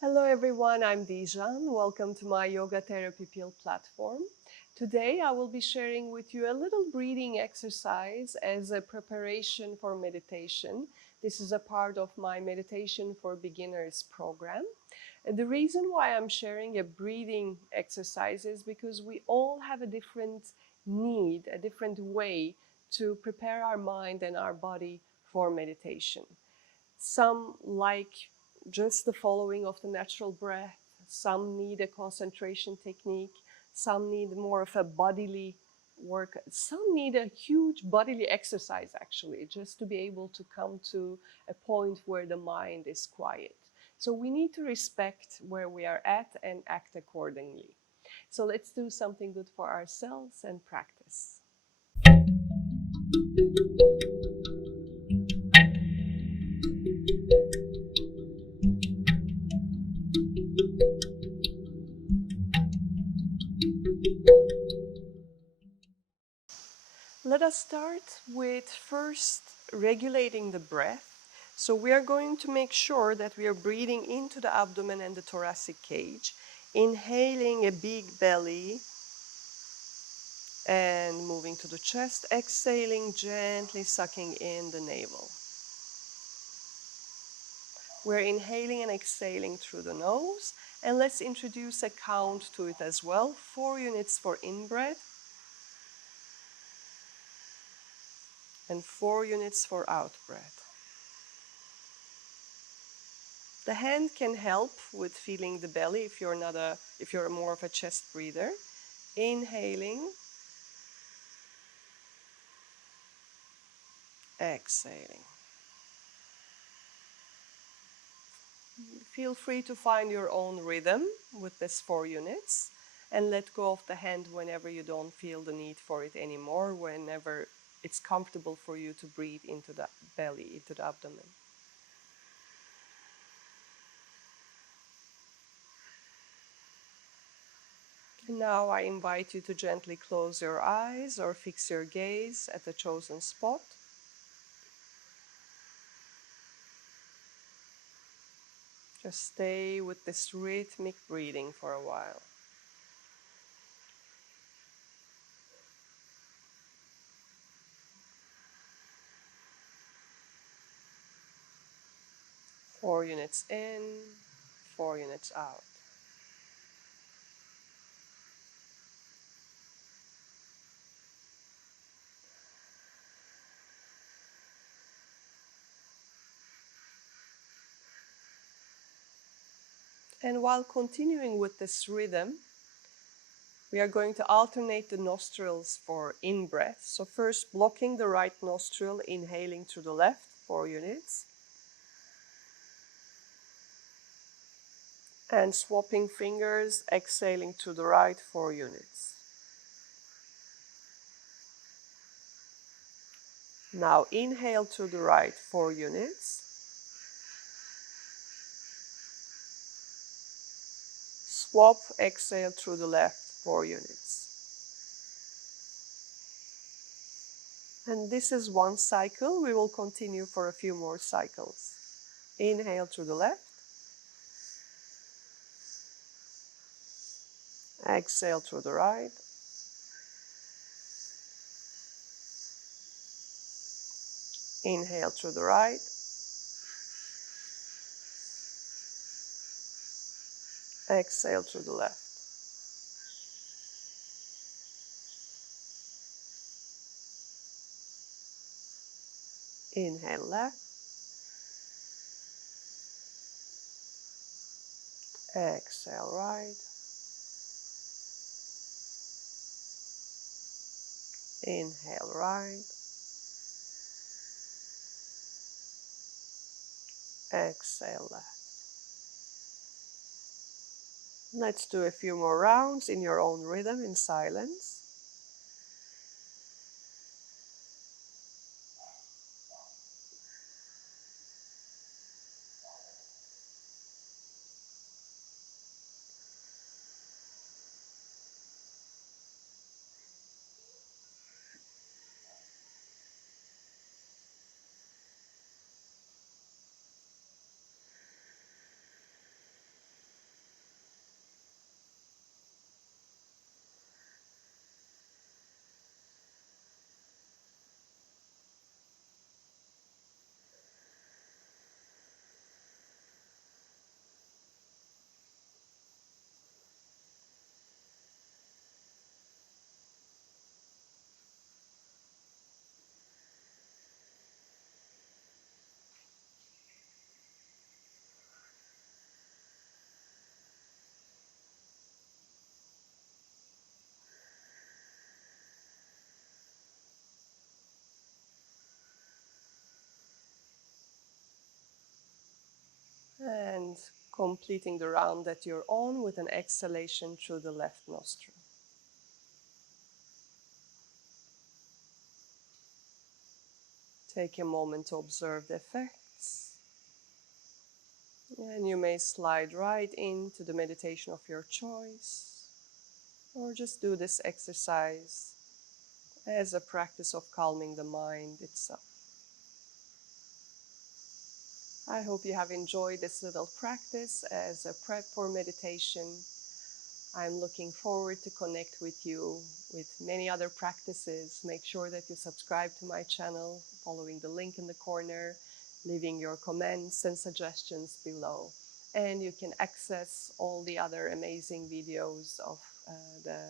Hello everyone, I'm Dijan. Welcome to my Yoga Therapy Pill platform. Today I will be sharing with you a little breathing exercise as a preparation for meditation. This is a part of my Meditation for Beginners program. And the reason why I'm sharing a breathing exercise is because we all have a different need, a different way to prepare our mind and our body for meditation. Some like just the following of the natural breath. Some need a concentration technique. Some need more of a bodily work. Some need a huge bodily exercise, actually, just to be able to come to a point where the mind is quiet. So we need to respect where we are at and act accordingly. So let's do something good for ourselves and practice. Let us start with first regulating the breath. So we are going to make sure that we are breathing into the abdomen and the thoracic cage, inhaling a big belly and moving to the chest, exhaling, gently sucking in the navel. We're inhaling and exhaling through the nose, and let's introduce a count to it as well. 4 units for in-breath and 4 units for out-breath. The hand can help with feeling the belly if you're more of a chest breather. Inhaling, exhaling. Feel free to find your own rhythm with this 4 units and let go of the hand whenever you don't feel the need for it anymore, whenever it's comfortable for you to breathe into the belly, into the abdomen. And now I invite you to gently close your eyes or fix your gaze at the chosen spot. Just stay with this rhythmic breathing for a while. Four units in, 4 units out. And while continuing with this rhythm, we are going to alternate the nostrils for in-breath. So first blocking the right nostril, inhaling through the left, 4 units. And swapping fingers, exhaling through the right, 4 units. Now inhale through the right, 4 units. Swap, exhale through the left, 4 units. And this is one cycle. We will continue for a few more cycles. Inhale through the left. Exhale through the right. Inhale through the right. Exhale through the left. Inhale left. Exhale right. Inhale right. Exhale left. Let's do a few more rounds in your own rhythm in silence. completing the round that you're on with an exhalation through the left nostril. Take a moment to observe the effects, and you may slide right into the meditation of your choice, or just do this exercise as a practice of calming the mind itself. I hope you have enjoyed this little practice as a prep for meditation. I'm looking forward to connect with you with many other practices. Make sure that you subscribe to my channel, following the link in the corner, leaving your comments and suggestions below. And you can access all the other amazing videos of the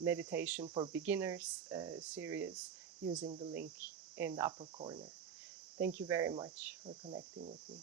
Meditation for Beginners series using the link in the upper corner. Thank you very much for connecting with me.